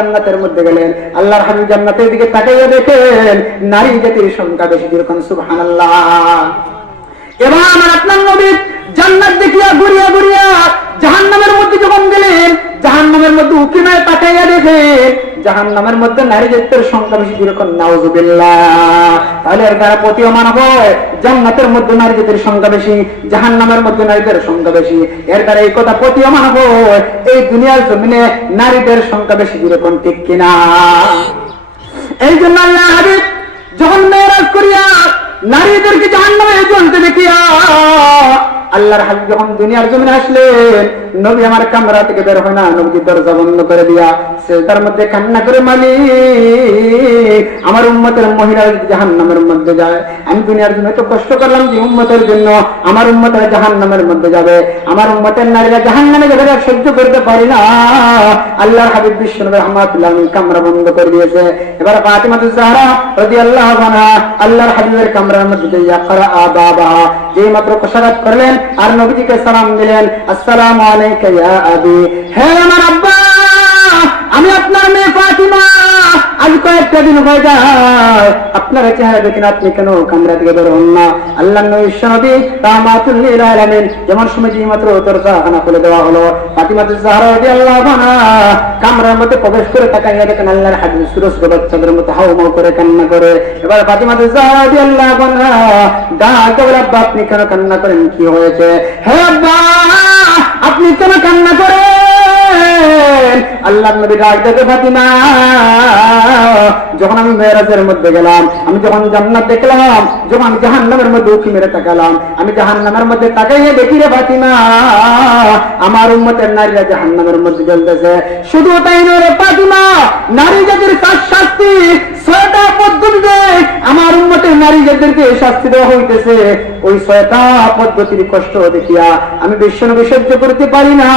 জান্নাতের মধ্যে গেলেন। আল্লাহর হাবিব জান্নাতের দিকে তাকাইয়া দেখেন, নারী জাতির সংখ্যা বেশি যেরকম সুবহানাল্লাহ। এবার আমার আপনার নবী জান্নাত দেখিয়া ঘুরিয়া ঘুরিয়া জাহান্নামের মধ্যে যখন গেলেন, জাহান্নামের মধ্যে উকিনায় তাকাইয়া দেখেন জাহান্নামের মধ্যে নারী জাতির সংখ্যা বেশি যেরকম নাউজুবিল্লাহ। তাহলে এর দ্বারা প্রতীয়মান হয় জান্নাতের মধ্যে নারী জাতির সংখ্যা বেশি, জাহান্নামের মধ্যে নারীদের সংখ্যা বেশি। এর দ্বারা এই কথা প্রতীয়মান হয় এই দুনিয়ার জমিনে নারীদের সংখ্যা বেশি যেরকম ঠিক কিনা? এই জন্য আল্লাহ হাবিব যখন মেয়েরাজ করিয়া নারীদেরকে জাহান্নামে জ্বলতে দেখিয়া আল্লাহর হাবিব যখন দুনিয়ার জমিনে আসলেন, নবী আমার কামরা থেকে বের হয় না নবী দরজা বন্ধ করে দিয়া, সে তার মধ্যে কান্না করে মালিক আমার উম্মতের মহিলা জাহান্নামের মধ্যে যায় আমি দুনিয়ার জন্য তো কষ্ট করলাম যে উম্মতের জন্য আমার উম্মতের জাহান্নামের মধ্যে যাবে। আমার উম্মতের নারীরা জাহান্নামে যাবে আর সহ্য করতে পারি না। আল্লাহর হাবিব বিশ্বনবী রহমাতুল্লাহ কামরা বন্ধ করে দিয়েছে। এবার ফাতিমাতু জাহরা রাদিয়াল্লাহু আনহা, আল্লাহর হাবিবের কামরার মধ্যে ইয়াকরা আবাবা যে মাত্র কোশারাত করলেন আর নবীজিকে সালাম দিলেন, আসসালামু আলাইকা আবি। হে আমার আব্বা, আমি আপনার মেয়ে ফাতিমা। আজ কয়েকটা দিন হয়ে যায়। আপনার চেহারা দেখেন, আপনি কেন কামরা থেকে বের হন না? আল্লাহ নবী নবী রাহমাতুল লিল আলামিন যেমন সময় যে মাত্র দরজা খানা খুলে দেওয়া হলো ফাতিমাতুজ জাহরা রাদিয়াল্লাহু আনহা কামরার মধ্যে প্রবেশ করে তাকাইয়া দেখেন, আল্লাহর হাবিব সুরজ বাচ্চাদের মতো হাউমাউ করে কান্না করে। এবার ফাতিমাতুজ জাহরা রাদিয়াল্লাহু আনহা ডাক আব্বা, আপনি কেন কান্না করেন? কি হয়েছে? হে আব্বা, আপনি কেন কান্না করেন? আল্লাহ নবী ডাক দেখে ফাতিমা, যখন আমি মেয়েরাজের মধ্যে গেলাম, আমি যখন জান্নাত দেখলাম, যখন আমি জাহান্নামের মধ্যে উঠি মেরে তাকালাম, আমি জাহান্নামের মধ্যে তাকাইয়ে দেখি রে ফাতিমা, আমার উম্মতের নারীরা জাহান্নামের মধ্যে জ্বলতেছে। শুধু তাই নয় রে ফাতিমা, নারী জাতির শাস- শাস্তি ছয়টা পদ্ধতিতে আমার নারী যাদেরকে শাস্তি দেওয়া হইতেছে। ওই ছয়টা পদ্ধতির কষ্ট দেখিয়া আমি বিশ্বনবী সহ্য করতে পারি না।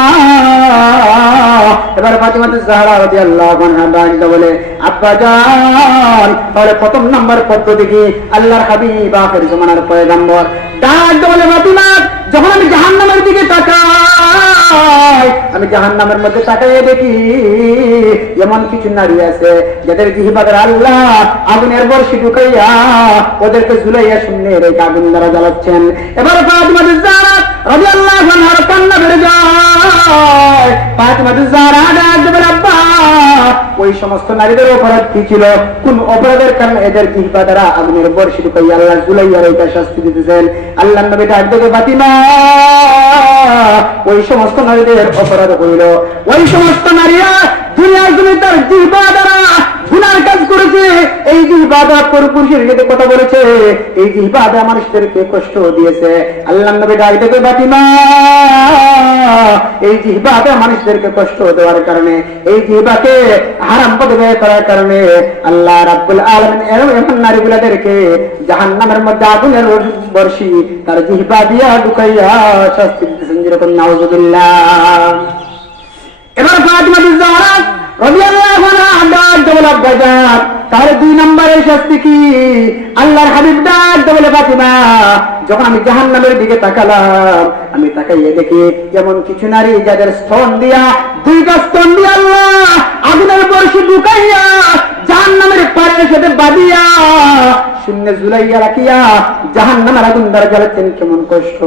এবার ফাতিমাতে জাহরা আল্লাহ আনহা বলে, আব্বা জান, তাহলে প্রথম নাম্বার পদ্ধতি কি আল্লাহর হাবিব, আখের জামানার পয়গম্বর। ফাতিমা আমি জাহান্নামের দিকে তাকাই, আমি জাহান্নামের মধ্যে তাকাইয়ে দেখি, এমন কিছু নারী আছে যাদের আল্লাহ আগুনের বর্ষি ঢুকাইয়া ওদেরকে ঝুলাইয়া শূন্য রেখে আগুন দ্বারা জ্বালাচ্ছেন। এবার ফাতিমাতে জাহরা রাদিয়াল্লাহু কান্না বেড়ে যায়। ফাতিমাতে জাহরা ওই সমস্ত নারীদের অপরাধ কি ছিল? কোন অপরাধের কারণে এদের জিহ্বা দ্বারা আগুনের বর্ষিত পাই আল্লাহ জুলাইয়ার এটা শাস্তি দিতেছেন? আল্লাহ নবী ডাক দিয়ে বাতিমা ওই সমস্ত নারীদের অপরাধ হইল। ওই সমস্ত নারীরা দুনিয়ার জমি তার জিহ্বা দ্বারা গুনার কাজ করেছে, এই জিহ্বা দ্বারা পুরুষের সাথে কথা বলেছে, এই জিহ্বা দ্বারা মানুষদেরকে কষ্ট দিয়েছে। আল্লাহ নবী ডাক দিয়ে ফাতিমা এই জিহ্বা দ্বারা মানুষদেরকে কষ্ট দেওয়ার কারণে, এই জিহ্বাকে হারাম পদে ব্যয় করার কারণে, আল্লাহ রাব্বুল আলামিন এরকম এমন নারীগুলাদেরকে জাহান্নামের মধ্যে আগুনের বর্ষি তার জিহ্বা দিয়া ঢুকাইয়া শাস্তি দিতেছেন যেরকম নাউজুবিল্লাহ। এবার ফাতিমা জাহরা রাদিয়াল্লাহু আনহা তাহলে দুই নম্বরের শাস্তি কি? আল্লাহর হাবিব ডাক বলে, ফাতিমা, যখন আমি জাহান নামের দিকে তাকালাম, আমি তাকাইয়ে দেখি যেমন কিছু নারী যাদের স্তন দিয়া দুইটা স্তন দিয়া আল্লাহ আগুনের বর্ষি ঢুকাইয়া জাহান্নামের পাড়ের সাথে বাঁধিয়া শূন্য ঝুলাইয়া রাখিয়া জাহান্নামের আগুন দ্বারা জ্বালাচ্ছেন কেমন কষ্ট।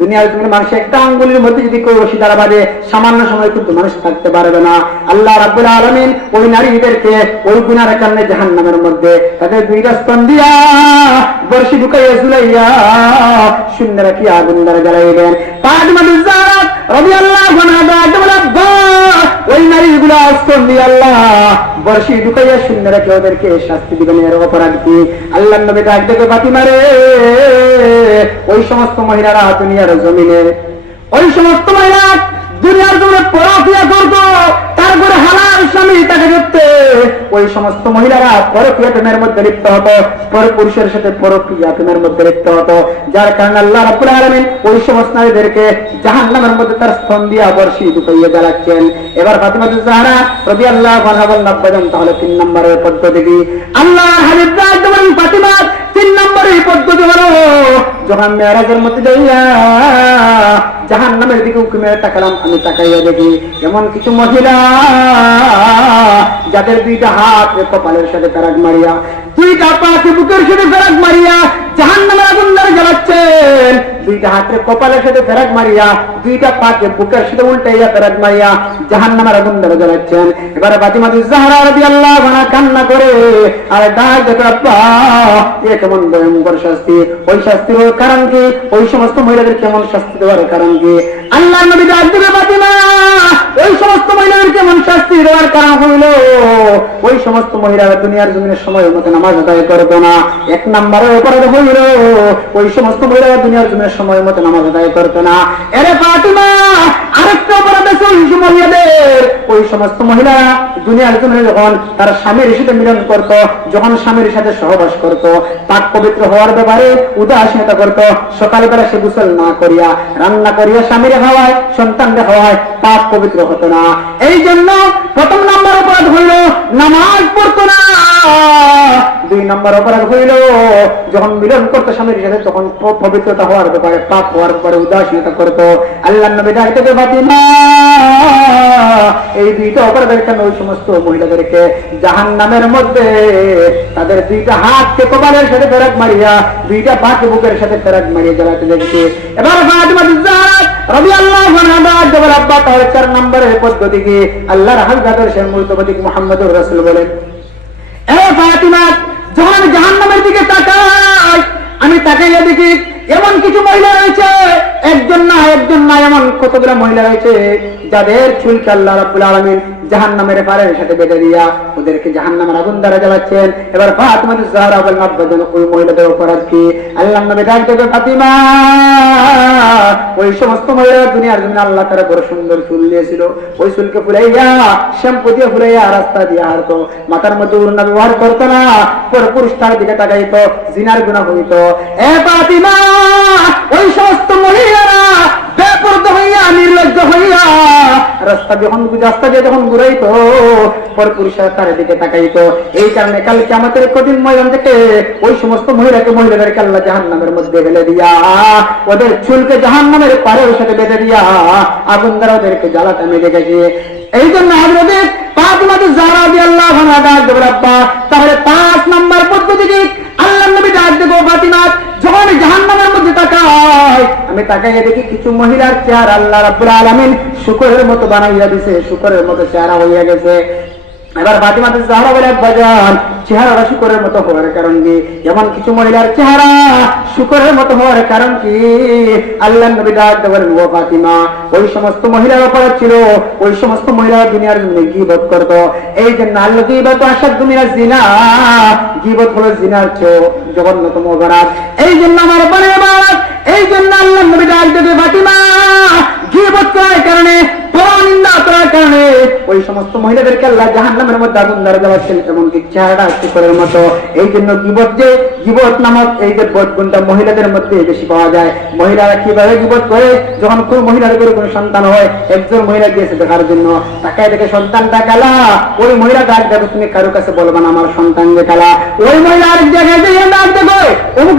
দুনিয়ার জমিনে মানুষ একটা আঙ্গুলের মধ্যে যদি কেউ রশি দ্বারা বাঁধে, সামান্য সময় কিন্তু মানুষ থাকতে পারবে না। আল্লাহ রাব্বুল আলামিন ওই নারীদেরকে ওই গুনার কারণে জাহান্নামের মধ্যে তাদের দুইটা স্তন দিয়া বর্ষি ঢুকাইয়া ঝুলাইয়া শূন্য রাখিয়া আগুন দ্বারা জ্বালাইবেন ফাতিমাতুজ জাহরা রাদিয়াল্লাহু আনহা ডাক দিয়ে বলে, "আব্বা, ওই নারীগুলো স্তন দিয়ে আল্লাহ। বর্ষি ঢুকাইয়া শূন্য রেখে ওদেরকে শাস্তি দিবেন এর অপরাধ কি? আল্লাহ নবী ডাক দেখে বাতি মারে। ওই সমস্ত মহিলারা দুনিয়ার জমিনে ওই সমস্ত মহিলা দুনিয়ার জমিনে পড়াশোনা করতো। তারপরে হালাল স্বামী তাকে দেখতে ওই সমস্ত মহিলারা পরকিয়া প্রেমের মধ্যে লিপ্ত হতো, পর পুরুষের সাথে পরকিয়া প্রেমের মধ্যে লিপ্ত হতো। যার কারণে আল্লাহ রাব্বুল আলামিন ওই সমস্ত নারীদেরকে জাহান্নামের মধ্যে তার স্তন দিয়া বর্ষি ঢুকাইয়া জ্বালাচ্ছেন এবার ফাতিমাতুজ জাহরা রাদিয়াল্লাহু আনহা বলেন আব্বাজান তাহলে তিন নম্বরের পদ্ধতি আল্লাহ হাবিব ফাতিমা নম্বরের পদ্ধতি হলো, যখন মেয়েরাজের মধ্যে যাইয়া জাহান নামের দিকে উঁকি মেরে তাকালাম, আমি তাকাইয়া দেখি এমন কিছু মহিলা যাদের দুইটা হাত কপালের সাথে ফেরাক মারিয়া, দুইটা পাশে বুকের সাথে ফেরাক মারিয়া নামের আগুন ধরে জ্বালাচ্ছেন দুইটা হাতে কপালের সাথে ফেরাক মারিয়া, দুইটা পাকে বুকের সাথে উল্টাইয়া ফেরাক মারিয়া জাহান নামার আগুন ধরে জ্বালাচ্ছেন। এবারে বাতিমাতি জাহারা রবি আল্লাহ ভানা কান্না করে, আর ডাক দেখো আব্বা, এ কেমন ভয়ঙ্কর শাস্তি। ওই শাস্তি হওয়ার কারণ কি? ওই সমস্ত মহিলাদের কেমন শাস্তি দেওয়ার কারণ কি? আল্লাহ নবী ডাক দেবে বাতিমা কেমন করা হইল। ওই সমস্ত মহিলারা দুনিয়ার জমিনের সময় মতো নামাজ আদায় করতো না। এক নম্বরের অপরাধ হইল। ওই সমস্ত মহিলারা দুনিয়ার জমিনের সময় মতো নামাজ আদায় করতো না। এরে ফাতিমা! আরেকটা অপরাধ আছে ওই মহিলাদের ওই সমস্ত দুনিয়ার জমিনে যখন তার স্বামীর সাথে মিলন করত, যখন স্বামীর সাথে সহবাস করত, পাক পবিত্র হওয়ার ব্যাপারে উদাসীনতা করত সে গোসল না করিয়া, রান্না করিয়া স্বামীর হওয়ায় হওয়ায় পাক পবিত্র হতো না। এই জন্য প্রথম নম্বর অপরাধ হইল নামাজ পড়তো না। দুই নম্বর অপরাধ হইল যখন মিলন করতো স্বামীর সাথে, তখন পবিত্রতা হওয়ার ব্যাপারে, পাপ হওয়ার ব্যাপারে উদাসীনতা করতো। আল্লাহ নবী এই দুইটা অপরাধের কারণে ওই সমস্ত মহিলাদেরকে জাহান নামের মধ্যে তাদের দুইটা হাতকে কপালের সাথে ফেরাক মারিয়া, দুইটা পাকে বুকের সাথে ফেরাক মারিয়া জ্বালাতে দেখছে এবার আমি তাকাইয়া দেখি এমন কিছু মহিলা রয়েছে একজন না একজন না, এমন কতগুলো মহিলা রয়েছে যাদের চুলকে আল্লাহ রাব্বুল আলামিন জাহান্নামের পারের সাথে বেঁধে দিয়া ওদেরকে জাহান্নামের আগুন দ্বারা জ্বালাচ্ছেন। এবার ফাতিমা জাহরা বলেন আব্বাজন ওই মহিলাদের অপরাধ কি আল্লাহ নবী ডাক দেবে, ফাতিমা! ওই সমস্ত মহিলা দুনিয়ার জন্য আল্লাহ তারা বড় সুন্দর চুল দিয়েছিল। ওই চুলকে ফুলাইয়া, শ্যাম্পু দিয়ে ফুলাইয়া, রাস্তা দিয়ে হারতো। মাথার মধ্যে উড়না ব্যবহার করতো না, পর পুরুষ তার দিকে তাকাইতো, জিনার গুণা হইত। এ ফাতিমা! ওই সমস্ত মহিলারা বেপরদ হইয়া, নির্লজ্জ হইয়া রাস্তা যখন রাস্তা দিয়ে যখন ঘুরাইতো পর পুরুষেরা তার দিকে তাকাইতো। এই কারণে কালকে আমাদের কঠিন ময়দান থেকে ওই সমস্ত মহিলাকে মহিলাদেরকে আল্লাহ জাহান নামের মধ্যে ফেলে দিয়া, ওদের চুলকে জাহান নামের পারের সাথে বেঁধে দিয়া আগুন দ্বারা ওদেরকে জ্বালাতে আমি দেখেছি এই জন্য আমাদের পাঁচমাতে যারা দিয়ে আল্লাহ ভাঙা ডাক দেবো তাহলে পাঁচ নাম্বার পদ্ধতি আল্লাহ নবী ডাক দেবো ফাতিমাত যখন আমি জাহান্নামের মধ্যে তাকাই আমি তাকাইয়া দেখি কিছু মহিলার চেহারা আল্লাহ রাব্বুল আলামিন শুকরের মতো বানাইয়া দিছে, শুকরের মতো চেহারা হইয়া গেছে। এবার ফাতিমাতে জাহরা বলে, বাজান চেহারা শুকরের মতো হওয়ার কারণ কি? এমন কিছু মহিলার চেহারা শুকরের মতো হওয়ার কারণ কি? আল্লাহ নবী ডাক দেবেন ও ফাতিমা, ওই সমস্ত মহিলার অপরাধ ছিল, ওই সমস্ত মহিলা দুনিয়ার জন্য গিবত করত। এই জন্য আল্লাহ গিবত আসার দুনিয়ার জিনা, গিবত হলো জিনার চেয়েও জঘন্যতম অপরাধ। এই জন্য আমার বলে এই জন্য আল্লাহ নবী ডাক দেবে ফাতিমা, গিবত করার কারণে করার ওই সমস্ত মহিলাদেরকে আল্লাহ জাহান্নামের মধ্যে আগুন ধরে দেওয়াচ্ছেন, এমনকি চেহারা শুকরের মতো। এই জন্য গিবত যে গিবত নামক এই যে বোধ গুণটা মহিলাদের মধ্যে বেশি পাওয়া যায়। মহিলারা কীভাবে গিবত করে? যখন কোন মহিলার করে কোনো সন্তান হয়, একজন মহিলা গিয়েছে দেখার জন্য। তাকায় দেখে সন্তানটা কালা। ওই মহিলা ডাক দেখো তুমি কারও কাছে বলবা না আমার সন্তান যে কালা। ওই মহিলা আরেক জায়গায়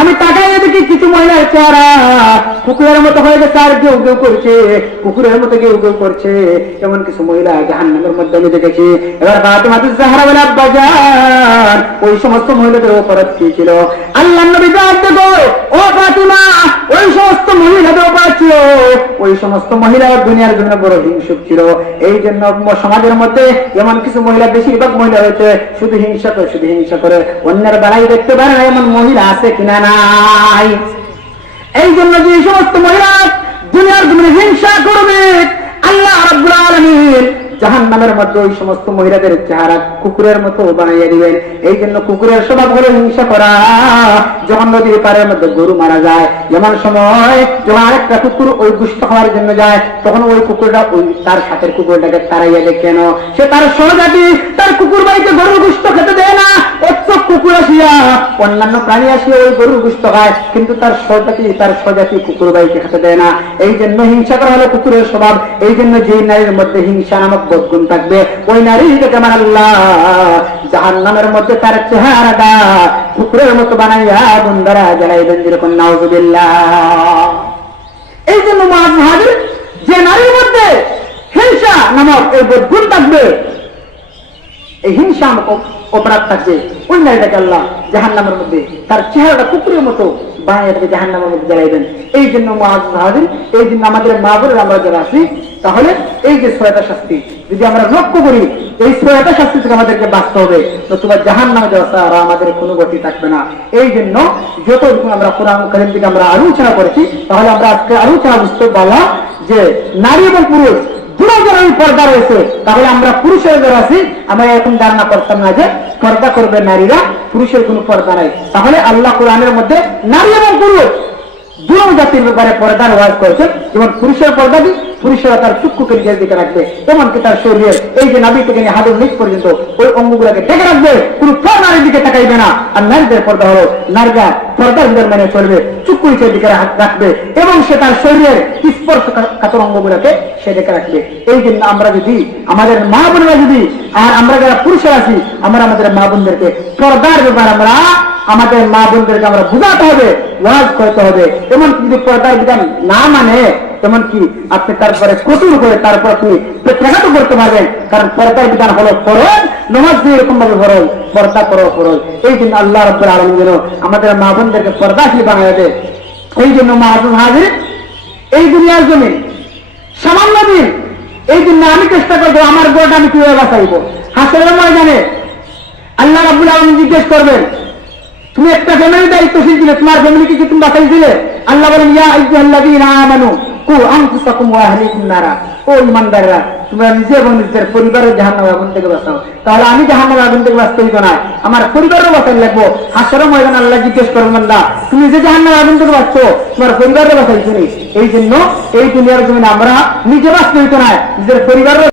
আমি তাকাই দেখি কিছু মহিলার চেহারা। কুকুরের মতো হয়ে গেছে আর কেউ কেউ করছে, কুকুরের মতো কেউ কেউ করছে। এমন কিছু মহিলা জাহান্নামের মধ্যে আমি দেখেছি। এবার মাতি হারা বলে আব্বাজান ওই সমস্ত মহিলাদের অপরাধ কি ছিল? আল্লাহ নবী দেখো দেবো ও ফাতিমা ওই সমস্ত মহিলাদের অপরাধ ছিল ওই সমস্ত মহিলা দুনিয়ার জন্য বড় হিংসুক ছিল। এই জন্য সমাজের মধ্যে এমন কিছু মহিলা, বেশিরভাগ মহিলা রয়েছে শুধু হিংসা করে, শুধু হিংসা করে। অন্যের বেলায় দেখতে পারে না এমন মহিলা আছে কিনা নাই। এই জন্য যে সমস্ত মহিলা দুনিয়ার জন্য হিংসা করবে, আল্লাহ আব্দুল আলামিন জাহান নামের মধ্যে ওই সমস্ত মহিলাদের চেহারা কুকুরের মতো বানাইয়া দিবেন। এই জন্য কুকুরের স্বভাব হলো হিংসা করা। যখন নদীর পাড়ের মধ্যে গরু মারা যায় যেমন সময় যখন আরেকটা কুকুর ওই দুষ্ট হওয়ার জন্য যায়, তখন ওই কুকুরটা ওই তার সাথের কুকুরটাকে তাড়াইয়া দেয় কেন? সে তার সহজাতি তার কুকুর বাড়িতে গরু দুষ্ট খেতে দেয় না। অথচ কুকুর আসিয়া, অন্যান্য প্রাণী আসিয়া ওই গরুর গুষ্ট খায়, কিন্তু তার সহজাতি তার স্বজাতি কুকুর বাড়িতে খেতে দেয় না। এই জন্য হিংসা করা হলো কুকুরের স্বভাব এই জন্য যে নারীর মধ্যে হিংসা নামক বদগুণ থাকবে, ওই নারীকে আমার আল্লাহ জাহান নামের মধ্যে তার চেহারাটা কুকুরের মতো বানাইয়া বন্ধারা জ্বালাইবেন যেরকম নাউজুবিল্লাহ। এই জন্য মহাজির যে নারীর মধ্যে হিংসা নামক এই বদগুণ থাকবে, এই হিংসা নামক অপরাধ থাকবে। ওই নারীটাকে আল্লাহ জাহান নামের মধ্যে, তার চেহারাটা কুকুরের মতো বানিয়ে জাহান নামের মধ্যে জ্বালাইবেন এই জন্য মহাজির এই জন্য আমাদের মা বোনের আমরা যারা আছি, তাহলে এই যে ছয়টা শাস্তি, যদি আমরা লক্ষ্য করি, এই ছয়টা শাস্তি থেকে আমাদেরকে বাঁচতে হবে। তো তোমার জাহান নামে যাওয়া ছাড়া আমাদের কোনো গতি থাকবে না। এই জন্য যতটুকু আমরা কোরআন করিম থেকে আমরা আলোচনা করেছি, তাহলে আমরা আজকে আলোচনা বুঝতে পারলাম যে নারী এবং পুরুষ দুজন ওই পর্দা রয়েছে। তাহলে আমরা পুরুষের যারা আছি, আমরা এখন ধারণা করতাম না যে পর্দা করবে নারীরা, পুরুষের কোনো পর্দা নাই। তাহলে আল্লাহ কোরআনের মধ্যে নারী এবং পুরুষ দুরম জাতির ব্যাপারে পর্দার ওয়াজ করেছেন এবং পুরুষের পর্দা দিন পুরুষেরা তার চুক্ষুকে নিজের দিকে রাখবে, এমনকি তার শরীরের এই যে নাবি থেকে নিয়ে হাতের নিচ পর্যন্ত, ওই অঙ্গগুলোকে ঢেকে রাখবে, কোন পর নারীর দিকে তাকাইবে না। আর নারীদের পর্দা হলো নারীরা পর্দার ভিতর মেনে চলবে নিচের দিকে রাখবে, এবং সে তার শরীরের স্পর্শ কাতর অঙ্গগুলোকে সে ঢেকে রাখবে। এই জন্য আমরা যদি, আমাদের মা বোনেরা যদি, আর আমরা যারা পুরুষেরা আছি, আমরা আমাদের মা বোনদেরকে পর্দার ব্যাপার আমরা, আমাদের মা বোনদেরকে আমরা বুঝাতে হবে, ওয়াজ করতে হবে। এমন যদি পর্দার বিধান না মানে তেমন কি আপনি তারপরে কঠোর করে, তারপর আপনি প্রত্যাঘাত করতে পারবেন কারণ পর্দার বিধান হলো ফরজ, নমাজ দিয়ে এরকম ভাবে ফরজ, পর্দা করো ফরজ। এই জন্য আল্লাহ রব্বুল আলম যেন আমাদের মা বোনদেরকে পর্দাশীল বানিয়ে দেয়। এই জন্য মা হাজির, এই দুনিয়ার জমি, সামান্য দিন, এই জন্য আমি চেষ্টা করব আমার গোটা আমি কীভাবে বাঁচাইবো। হাসের ময়দানে আল্লাহ রাবুল আলম জিজ্ঞেস করবেন, তুমি একটা ফ্যামিলি দায়িত্বশীল ছিলে, তোমার ফ্যামিলি কি তুমি বাঁচাই দিলে? আল্লাহ বলেন, ইয়া আইয়ুহাল্লাযীনা আমানু কু আনফুসাকুম ওয়া আহলিকুম নারা। ও ইমানদাররা তোমরা নিজে এবং নিজের পরিবারের জাহান্নামের আগুন থেকে বাঁচাও। তাহলে আমি জাহান্নামের আগুন থেকে বাঁচতে হইব না। আমার পরিবারও বাঁচাই লাগবো। হাসরের ময়দান আল্লাহ জিজ্ঞেস করবেন না তুমি যে জাহান্নামের আগুন থেকে বাঁচছো, তোমার পরিবারও বাঁচাইছো এই জন্য এই দুনিয়ার জন্য আমরা নিজে বাঁচতে হইতো না। নিজের পরিবারের